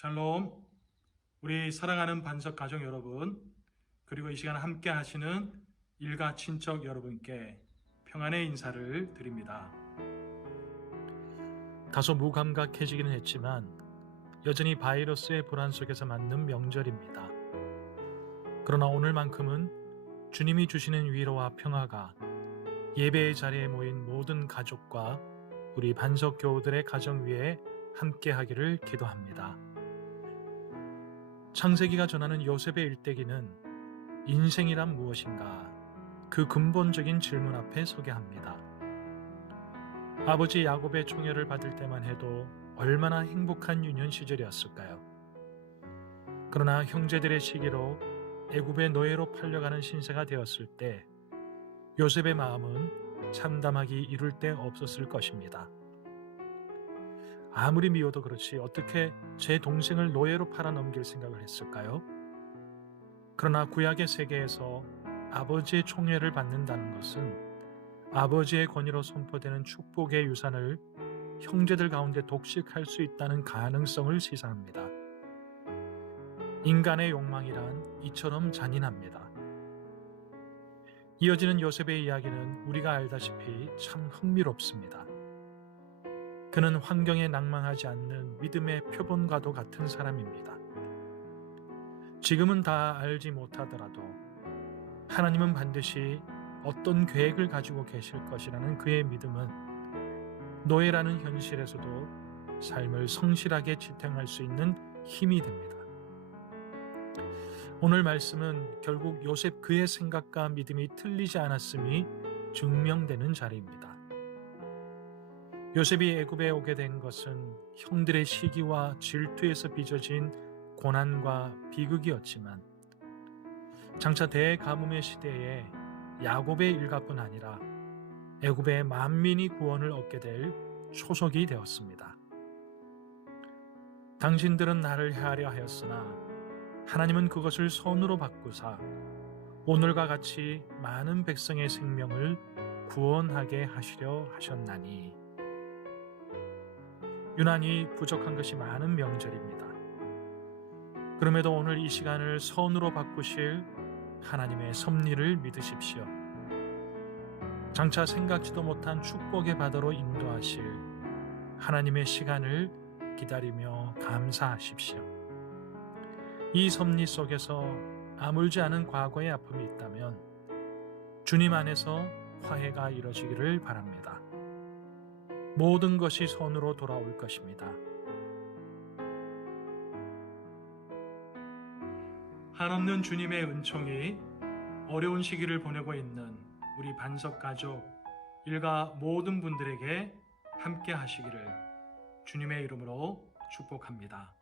샬롬. 우리 사랑하는 반석 가족 여러분, 그리고 이 시간 함께 하시는 일가 친척 여러분께 평안의 인사를 드립니다. 다소 무감각해지기는 했지만 여전히 바이러스의 불안 속에서 맞는 명절입니다. 그러나 오늘만큼은 주님이 주시는 위로와 평화가 예배의 자리에 모인 모든 가족과 우리 반석 교우들의 가정 위에 함께 하기를 기도합니다. 창세기가 전하는 요셉의 일대기는 인생이란 무엇인가 그 근본적인 질문 앞에 서게 합니다. 아버지 야곱의 총애를 받을 때만 해도 얼마나 행복한 유년 시절이었을까요? 그러나 형제들의 시기로 애굽의 노예로 팔려가는 신세가 되었을 때 요셉의 마음은 참담하기 이룰 데 없었을 것입니다. 아무리 미워도 그렇지 어떻게 제 동생을 노예로 팔아 넘길 생각을 했을까요? 그러나 구약의 세계에서 아버지의 총애를 받는다는 것은 아버지의 권위로 선포되는 축복의 유산을 형제들 가운데 독식할 수 있다는 가능성을 시사합니다. 인간의 욕망이란 이처럼 잔인합니다. 이어지는 요셉의 이야기는 우리가 알다시피 참 흥미롭습니다. 그는 환경에 낭망하지 않는 믿음의 표본과도 같은 사람입니다. 지금은 다 알지 못하더라도 하나님은 반드시 어떤 계획을 가지고 계실 것이라는 그의 믿음은 노예라는 현실에서도 삶을 성실하게 지탱할 수 있는 힘이 됩니다. 오늘 말씀은 결국 요셉 그의 생각과 믿음이 틀리지 않았음이 증명되는 자리입니다. 요셉이 애굽에 오게 된 것은 형들의 시기와 질투에서 빚어진 고난과 비극이었지만 장차 대가뭄의 시대에 야곱의 일가뿐 아니라 애굽의 만민이 구원을 얻게 될 초석이 되었습니다. 당신들은 나를 헤아려 하였으나 하나님은 그것을 선으로 바꾸사 오늘과 같이 많은 백성의 생명을 구원하게 하시려 하셨나니 유난히 부족한 것이 많은 명절입니다. 그럼에도 오늘 이 시간을 선으로 바꾸실 하나님의 섭리를 믿으십시오. 장차 생각지도 못한 축복의 바다로 인도하실 하나님의 시간을 기다리며 감사하십시오. 이 섭리 속에서 아물지 않은 과거의 아픔이 있다면 주님 안에서 화해가 이루어지기를 바랍니다. 모든 것이 선으로 돌아올 것입니다. 한없는 주님의 은총이 어려운 시기를 보내고 있는 우리 반석 가족, 일가 모든 분들에게 함께 하시기를 주님의 이름으로 축복합니다.